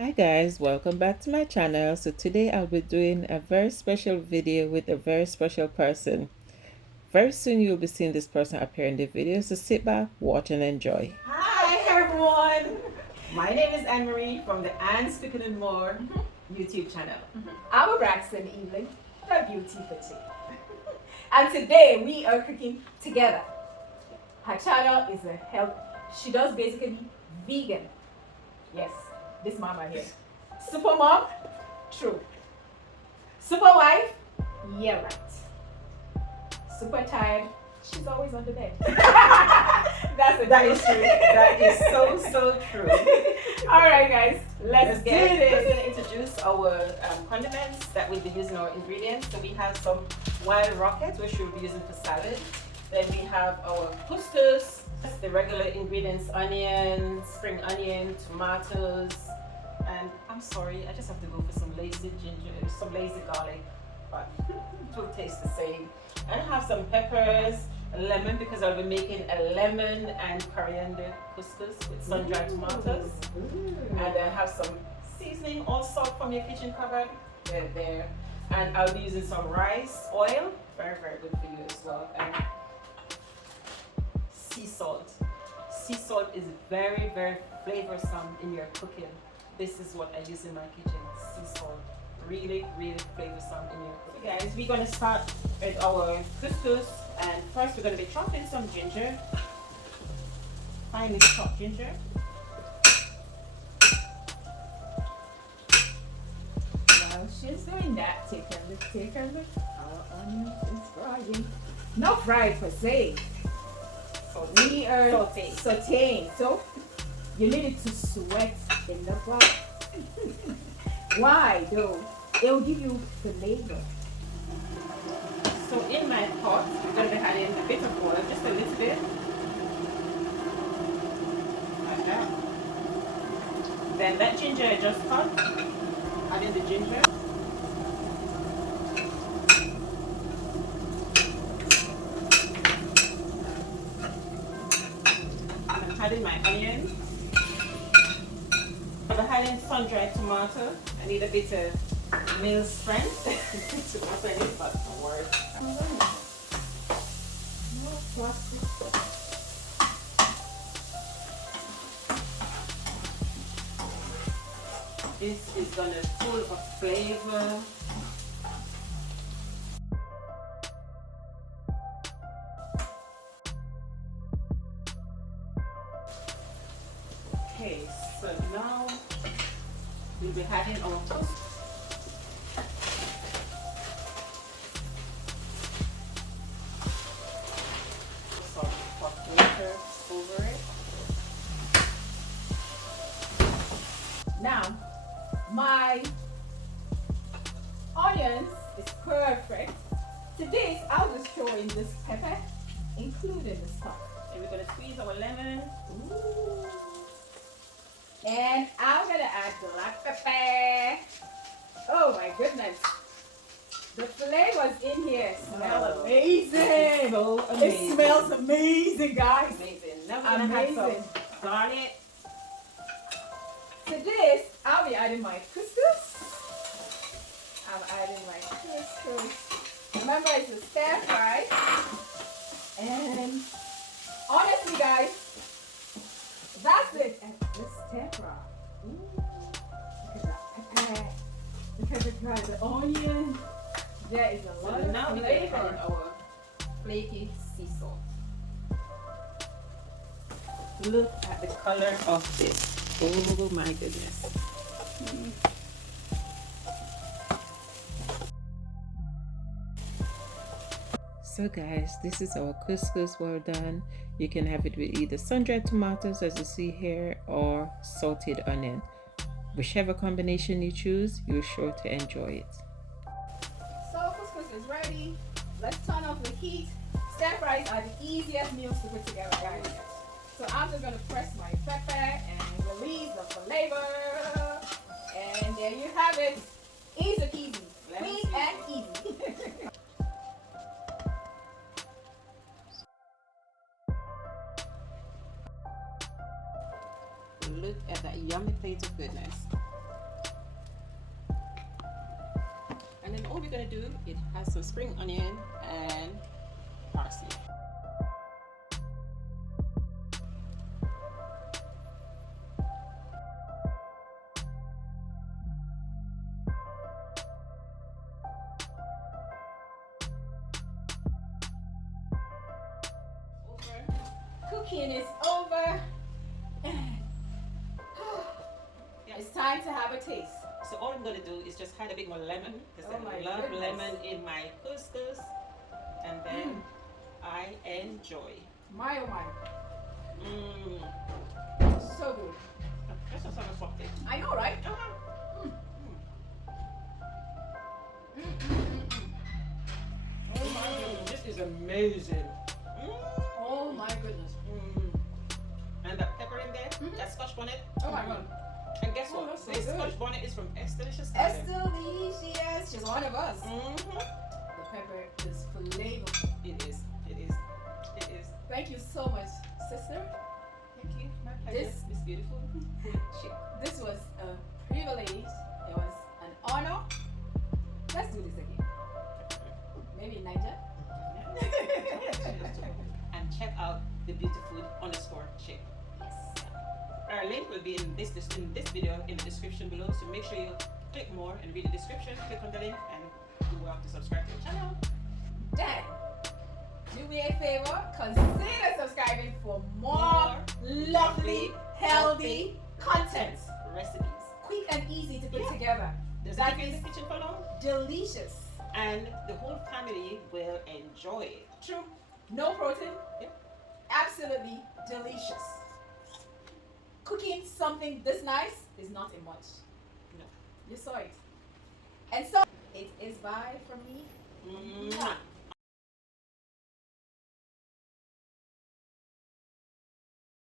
Hi guys, welcome back to my channel. So today I'll be doing a very special video with a very special person. Very soon you'll be seeing this person appear in the video, so sit back, watch and enjoy. Hi everyone! My name is Anne Marie from the Anne's Cooking and More YouTube channel. I'm Braxton Evelyn, the beauty petite. And today we are cooking together. Her channel is a health. She does basically vegan. Yes, this mama here. Super mom? True. Super wife? Yeah, right. Super tired? She's always on the bed. That is true. That is so true. Alright guys, let's get We're going it. to introduce our condiments that we'll be using, our ingredients. So we have some wild rocket, which we'll be using for salad. Then we have our couscous, the regular ingredients: onion, spring onion, tomatoes, and I'm sorry, I just have to go for some lazy ginger, some lazy garlic, but it will taste the same. And I have some peppers, a lemon, because I'll be making a lemon and coriander couscous with sun-dried tomatoes. And I have some seasoning, all salt from your kitchen cupboard. They're there. And I'll be using some rice oil, very good for you as well. And sea salt. Sea salt is very flavorsome in your cooking. This is what I use in my kitchen, sea salt. Really flavorsome in your cooking. Okay, guys, we're gonna start with our couscous, and first we're gonna be chopping some ginger. Finely chopped ginger. While she's doing that, take a look. Our onions is frying. Not fried per se. We are sauteing. So you need it to sweat in the pot. Why though? It will give you flavor. So in my pot, we're gonna be adding a bit of oil, just a little bit. Like that. Then that ginger I just cut, adding the ginger. I'm adding my onion. I'm adding sun-dried tomato. I need a bit of meal strength to open it, but don't worry. No plastic. This is gonna full of flavor. Okay, so now we'll be adding our toast. Some hot water over it. Now, my onions is perfect. To this, I'll just throw in this pepper, including the stock. And we're gonna squeeze our lemon. Ooh. And I'm gonna add black pepper. Oh my goodness. The flavors in here smell amazing. So It amazing. smells amazing, guys. Amazing. Now we're gonna add some Amazing. garlic. To this, I'll be adding my couscous. I'm adding my couscous. Remember, it's a stir fry. And honestly, guys, that's it. And this stir fry. Ooh, look at that pepper. Look at the onion. There is a lot So now of we're gonna be adding flavor. our flaky sea salt. Look at the color of this. Oh my goodness. So guys, this is our couscous well done. You can have it with either sun-dried tomatoes as you see here or salted onion. Whichever combination you choose, you're sure to enjoy it. So couscous is ready. Let's turn off the heat. Stir fries are the easiest meals to put together, guys. So I'm just gonna press my pepper and release the flavor. And there you have it. Easy peasy. Quick and easy. Look at that yummy plate of goodness. And then all we're gonna do, it has some spring onion and parsley. Cooking is over. It's time to have a taste. So all I'm gonna do is just add a bit more lemon because Oh my I love goodness. lemon in my couscous, and then I enjoy. My oh my, Mmm. so good. That's just on a soft taste. I know, right? Oh my goodness. This is amazing. Oh my goodness. And that pepper in there, that Scotch bonnet. Oh my god. And guess Oh, what? that's so This good. Scotch bonnet is from Esther Delicious Garden. Estelicious. She's one of us. Mm-hmm. The pepper is flavorful. It is. It is. It is. Thank you so much, sister. Thank you. My pleasure. This- It's beautiful. This was a privilege. It was an honor. Let's do this again. Maybe in Niger. And check out the beautiful _chip. Yes. Our link will be in this video in the description below. So make sure you click more and read the description. Click on the link and you will have to subscribe to the channel. Then, do me a favor, consider subscribing for more lovely, healthy content. Recipes. Quick and easy to put Yeah. together. Does That that in is the kitchen for long? delicious. And the whole family will enjoy it. True. No protein. Yep. Absolutely delicious. Cooking something this nice is not a much. No. You saw it. And so, it is bye from me. Mwah.